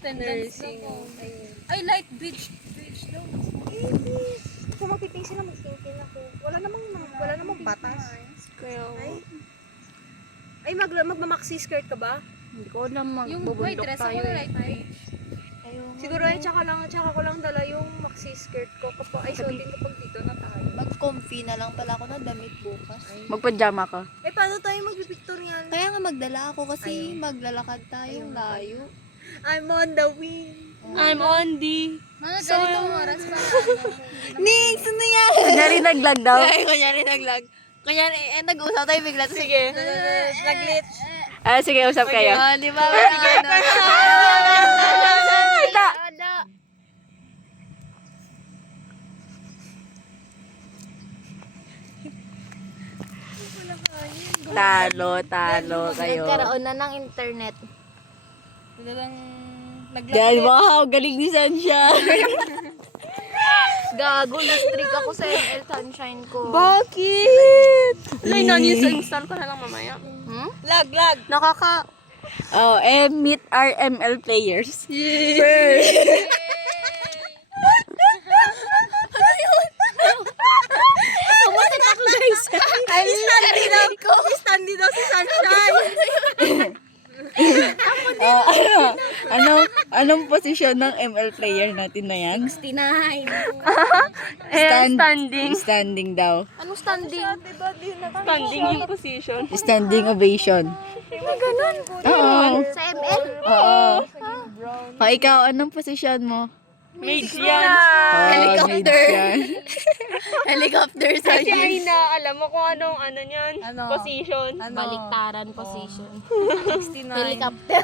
Attendance na po. Ay, light bridge. Bridge daw. Kung magpiping sila, magpiping ako. Wala namang batas. Kaya, Ay, magmamaxi skirt ka ba? hindi ko alam, Yung magbubundok white dress tayo ako, eh. light bridge. Siguro ay tsaka ko lang dala yung maxi skirt ko kapag ay suotin ko pag dito na tayo. Mag-comfy na lang pala ako na damit bukas. Magpajama ka. Eh paano tayo magpipictorial? Kaya nga magdala ako kasi maglalakad tayong layo. I'm on the wing. I'm on the... Mga ganitong oras para ano. Nix! Ano yan? Kunyari naglag daw. Ay, kunyari naglag. Kunyari, nag-usap tayo bigla. Sige. Nag-glitch. Ah, sige, usap kayo. Di ba? Ano? Talo kayo. Nagkaroon na ng internet. Talagang Yan, wow, galing ni Sunshine. Gago, na-streak ako sa ML Sunshine ko. Bakit? Lay na news, install ko na lang mamaya. Lag. Nakaka... Oh, meet our ML players. Standy daw si Sunshine. Anong posisyon ng ML player natin na yan? 69. Standing. Standing daw. Anong standing? Standing yung position. Standing ovation. Oo. Sa ML? Oo. Ikaw, anong posisyon mo? Mage yan. Helicopter. mage yan. Helicopter sa Kasi ay na, alam mo kung anong ano niyan, Ano? position. Baliktaran position. 69. Helicopter.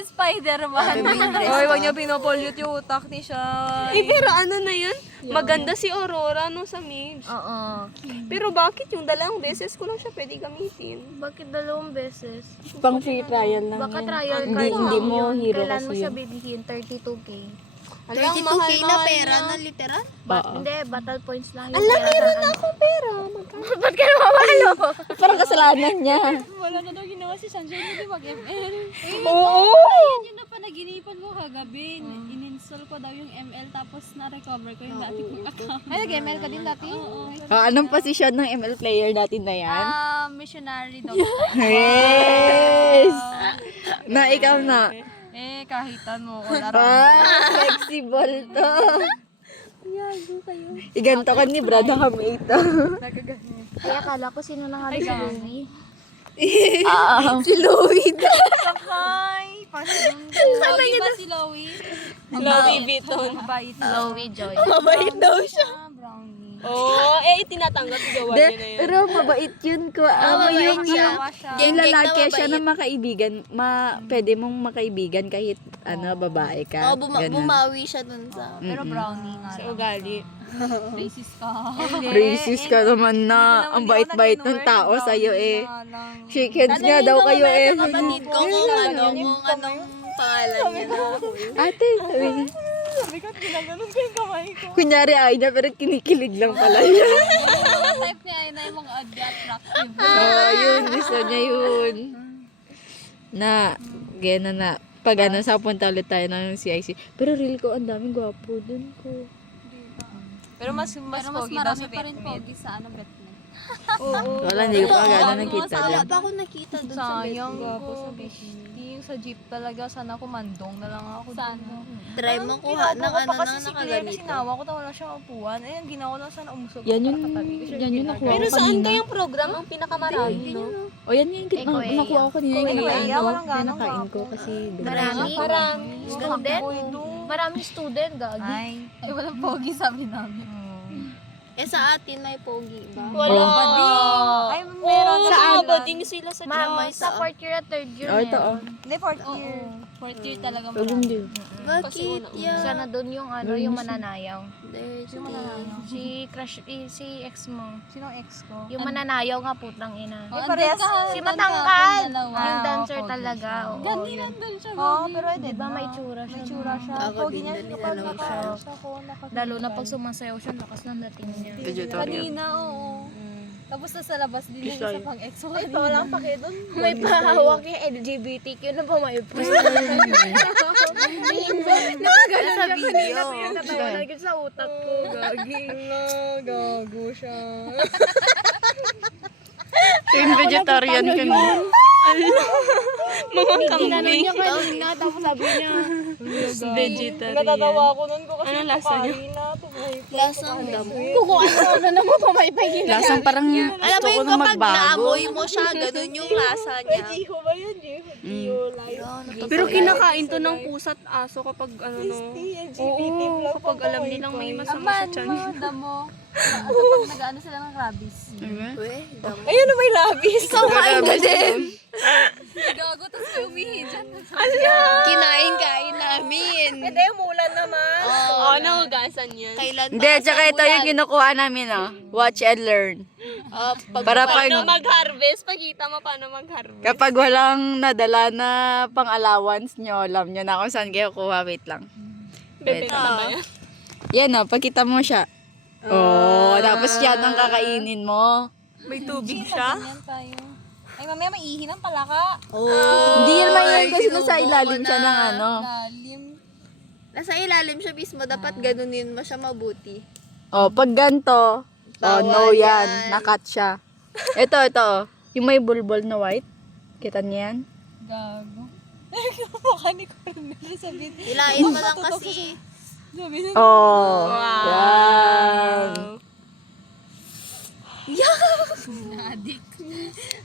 Spider-Man. Oy, wag niyo pinopollute yung utak ni siya. Eh, pero ano na yun? Maganda si Aurora no sa Mage. Oo. Pero bakit yung dalawang beses ko lang siya pwede gamitin? Bakit dalawang beses? Pang free trial lang Baka yan. trial Hindi, card hindi lang mo yun. hero Kailan kasi mo siya yun. bibihin? 32k. 32k na pera na literal? Oo. Hindi, battle points lang yung meron na akong pera. Ba't ka namamalo? Parang kasalanan niya. Wala na daw ginawa si Sunshine, hindi mag-ML. Oo! Yan yung napanaginipan ko kagabi. In-install ko daw yung ML tapos na-recover ko yung dati kong account. Ay, nag-ML ka din dati? Oo. Anong posisyon ng ML player natin na yan? Missionary daw. Yes! Na ikaw na. Kahitan mo ko. Flexible to. Iganto ka ni Brad, kami ito. Kaya akala ko sino na nga si Louie. Si Louie. Sabi ba si Loie? Louis Vuitton. Mabait. Louie Joy. Mabait daw siya. Brownie. Oo, itinatanggap yung gawa niya na yun. Pero mabait yun ko. Yung lalaki siya na makaibigan, pwede mong makaibigan kahit babae ka. Ganun. Bumawi siya dun sa... Pero brownie nga Sa lang. ugali. Racist ka. Racist ka naman na. Ang bait-bait ng tao sa'yo eh. Shake hands nga daw kayo eh. Kapatid ko kung anong pangalan niya. Ate, sabi ko, kunyari ay na pero kinikilig lang pala yun. Yung type niya ay na yung mga attractive. Yun, gusto niya yun. Gana na. Pag sa punta ulit tayo ng CIC. Pero real ko, ang daming gwapo dun ko. Pero mas Pero mas pogi daw marami sa pa rin Vietnam. pogi sa Betnet. Wala, hindi ko pa gano'n nakita Wala dun. pa ako nakita dun sa Sayang Metro. ko. Yung sa jeep talaga, sana kumandong na lang ako. Saan? Try mo kuha ng ano kasi nang si Claire, nakaganito. sinawa ko, wala siyang upuan. Ayun, ginawa lang sana umusog. Yan yun nakuha Pero ko saan kanina. kayang program ang pinakamarami, no? O yan yung nakuha ko kanina. Kuya, walang ganong Pinakain ko kasi. Marami. Student. Maraming student, gagi. Ay. Walang pogi sabi namin. Sa atin may pogi ba? Wala. Ay, meron Sa abading sila sa Mama, Diyos. sa 4th year at 3rd year Ito oh. Hindi, fourth year. Fourth year talaga Pag marami. hindi. Bakit yan? Sana doon yung yung mananayaw. Dirty. Si crush si ex mo. Sinong ex ko? Yung mananayaw nga putang ina. Oh, parehas. Si matangkad. Dalawa. Yung Ah, dancer pogi talaga. siya. Oo, Gandi yun. nandun siya. Oo, pero Di ba may tsura siya? may tsura siya. Ako Pogi din, niya, dali kapag dalawa siya. naka-ano siya ako, Lalo na pag sumasayaw siya, lakas ng dating niya. Vegetarian. Kanina, oo. Tapos nasa labas din yung isa pang ex mo. Ito, wala kang pake doon. May pahawak yung LGBTQ na pa may post. Nasa video. Natawa na agad sa utak ko. Gagi. Gago siya. So, yung vegetarian ka na. Mga kambing. niya kanina, tapos sabi niya, Vegetarian. Natatawa ako nun ko kasi Ano lasa niya? Lasang damo. kukuha na naman pa may pagin. Lasang parang Alam gusto mo ko yung na kapag magbago. naamoy mo siya, ganun yung lasa niya. Jiho ba yun? Jiho live. Pero kinakain to ng pusa at aso kapag ano no. LGBT Oo, lang kapag alam nilang may masama sa tiyan. Damo. Kapag nag-ano sila ng rabies. Uy, damo. Ayun na may labis. Kumain ka din. Gago, tapos may umihi dyan. Kinain-kain namin. Hindi, umulan naman. Oo, nahugasan yan. Kailan Hindi, tsaka ito yung kinukuha namin, watch and learn. Para Paano pag, mag-harvest? Pagkita mo paano mag-harvest. kapag walang nadala na pang-allowance nyo, alam nyo na kung saan kayo kuha. Wait lang. Bebenta na ba yan? Yan pagkita mo siya. Tapos yan ang kakainin mo. May tubig siya? Yan tayo. Ay, mamaya maihi ng palaka. Hindi yan maingat kasi nasa ilalim siya ng ano. Lalim. Nasa ilalim siya mismo, dapat ganunin mo siya mabuti. Pag ganito, Bawal no yan. yan. Nakat siya. Ito. Yung may bulbul na white. Kita niyo yan? Gago. Mukha ni Cornel. Sabihin. Hilain mo lang kasi. Sabihin. Yan.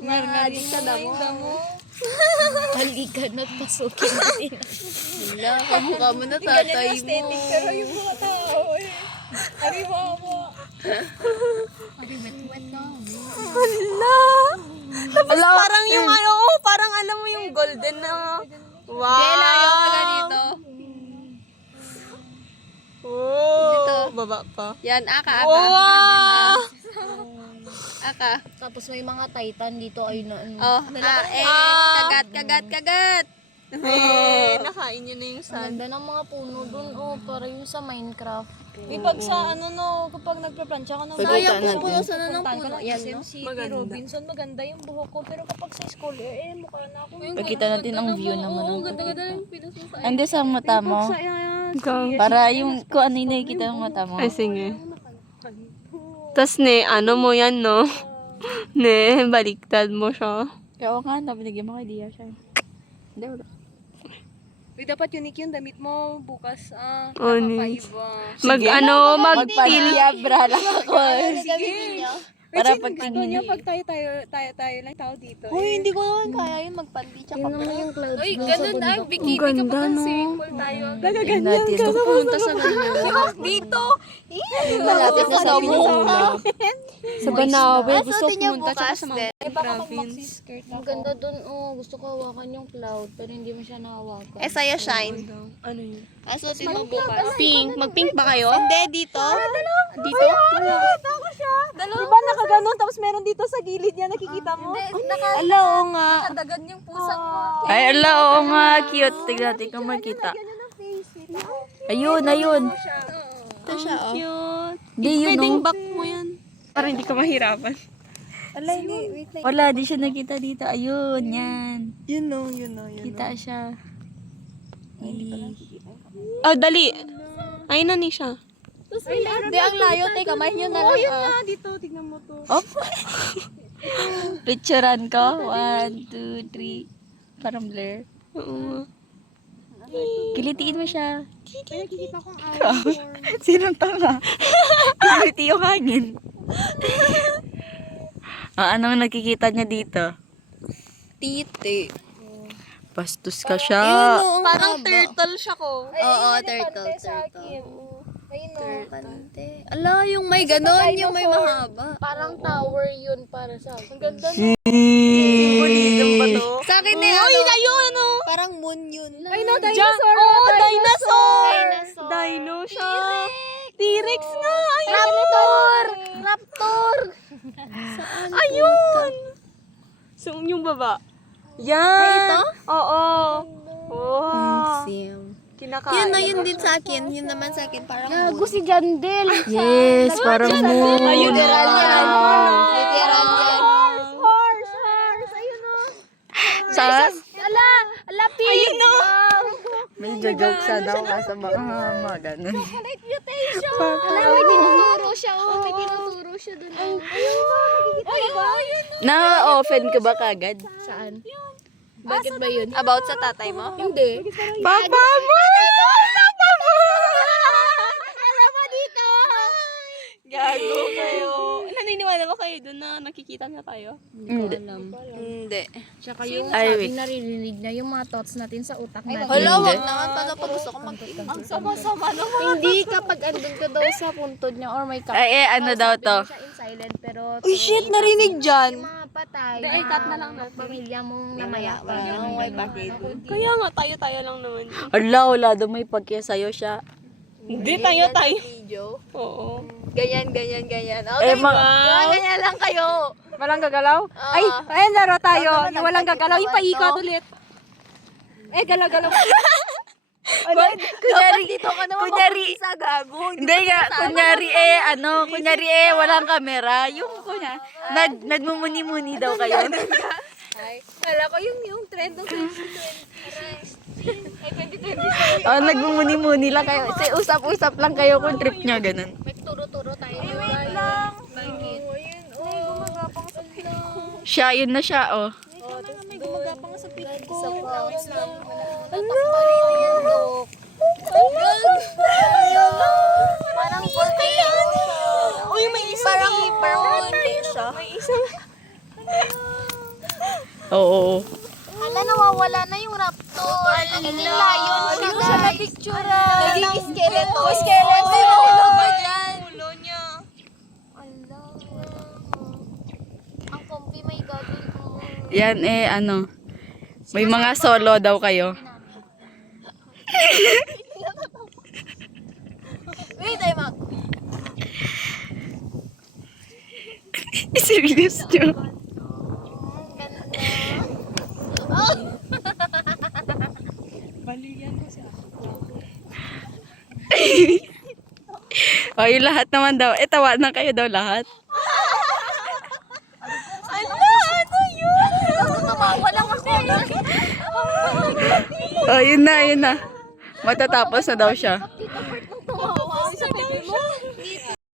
Marunagin sa damo. Halika na't pasukin natin. Wala, kamukha mo na tatay mo. Pero yung mga tao eh. Ari mo. Ala, Parang yung ano, parang alam mo yung golden na. Wow! Layo ka ganito. Oh, baba pa. Yan, aka. Wow! Aka. Tapos may mga titan dito ay na ano. Oh, kagat. Nakain niya na yung Ang sand. ganda ng mga puno dun, para yung sa Minecraft. Pag sa kapag nagpa-plancha ka ng Pagkita natin. Puno sana ng puntahan ka puno. ng Yan, SM no? City, Maganda. Robinson, maganda yung buhok ko. Pero kapag sa school, mukha na ako. Pagkita natin ang view naman. Oo, ng ganda-ganda pagkita. yung pinas mo sa Andi sa mata mo. Para yung kung ano yung nakikita ng mata mo. Ay, sige. Tas ne, ano mo yan, no? Ne, baliktad mo siya. Kaya oo nga, binigyan mo kay Dia siya. Hindi, wala. Uy, dapat unique yung damit mo bukas. Oh, Naka-5. Magpaliyabra lang ako. Para pag Niya pag tayo lang tao dito. Uy, hindi ko naman kaya yung magpandi tsaka Yun naman yung clouds. Uy, ganun ay, bikini kapag ang swimming pool tayo. Tingnan natin. Pumunta sa ganyan. Dito! malapit na sa buka. Sa Banawe, gusto Asutin niya pumunta tsaka bukas sa din. mga province. Skirt Ang ganda dun, gusto ko hawakan yung cloud, pero hindi mo siya nahawakan. Eh, sa'yo shine. Ano yun? Asutin mo bukas. Pink. Mag-pink ba kayo? Hindi, dito. Dito? Diba nakaganon tapos meron dito sa gilid niya nakikita mo? Ala, oo nga. Nakadagan yung pusang mo. Ay, ala, oo nga. Cute. Tignan natin kung makita. Ayun. Ito siya, oh. Cute. Di, yun Pwedeng o. back mo yan. Para hindi ka mahirapan. Wala, di siya nakita dito. Ayun, yan. Yun no. Kita siya. Oh, dali. Ayun na ni siya. Hindi, ang layo. Teka, kamay nyo na lang. Dito, tignan mo to. Picturean ko. 1, 2, 3. Parang blur. Oo. Kilitiin mo siya. May nakikita kong Sinong tanga? Kiliti yung hangin. Anong nakikita niya dito? Titi. Bastos ka siya. Parang turtle siya ko. Oo, turtle. Turtle. Ala, yung may ganon, yung may mahaba. Parang tower yun para sa akin. Ang ganda. Symbolism ba to? Sa akin na Uy, ano, ayun, ano? parang moon yun. Ay no, Dinosaur! Oh, dinosaur! Dino siya. T-Rex nga! Ayun! Raptor! Ayun! Zoom yung baba. Yan! Ito? Oo. Wow. Sim. Yun na, yun din sa akin. Yun naman sa akin, parang Gago si Jandel. Yes, parang moon. literal yan. Literal yan. Sa, Ayun no. may joke sa daw kasi mga ganun. May tinuturo siya. Oh, may tinuturo siya dun. Na-offend ka ba kagad? Saan? Bakit ba yun? About sa tatay mo? Hindi. Papa mo! Gago kayo. Naniniwala ba kayo dun na nakikita na tayo? Hindi. Hindi. Tsaka yung Ay, sabing wait. naririnig niya yung mga thoughts natin sa utak natin. Hala, wag naman pala pag gusto ko magkita. Ang sama-sama naman. Hindi kapag andun ka daw sa puntod niya or may Ay, ano daw to? siya in silent pero Uy, shit, narinig dyan. yung mga patay, Ay, cut na lang natin. pamilya mong namaya pa. Kaya nga, tayo lang naman. Ala, wala daw may pagkaya sa'yo siya. Hindi, tayo. Video. Oo. Ganyan. Okay, ganyan lang kayo. Walang gagalaw? Ay, ayun laro tayo. Yung walang gagalaw, yung paikot ulit. Eh, galaw-galaw. Kunyari, Dito ka naman kunyari, sa gago. hindi nga, kunyari walang kamera. Yung nagmumuni-muni daw kayo. Wala ko yung trend ng Oh, nagmumuni-muni lang kayo. Kasi usap-usap lang kayo kung trip niya, ganun. May turo-turo tayo. Siya, yun na siya, oh. Sa clouds lang. Ano? Parang volcano siya. Uy, may isa. Parang hindi siya. Oo. Hala, nawawala na yung raptor. Naging lion siya, guys. Naging skeleton. Skeleton. Ulo niya. Ala. Ang comfy, may gagawin ko. Yan may mga solo daw kayo. Wait, time out. Serious nyo. O, yung lahat naman daw. Tawa na kayo daw lahat. Ano yun? Nawawala ako. O, yun na. Matatapos na daw siya.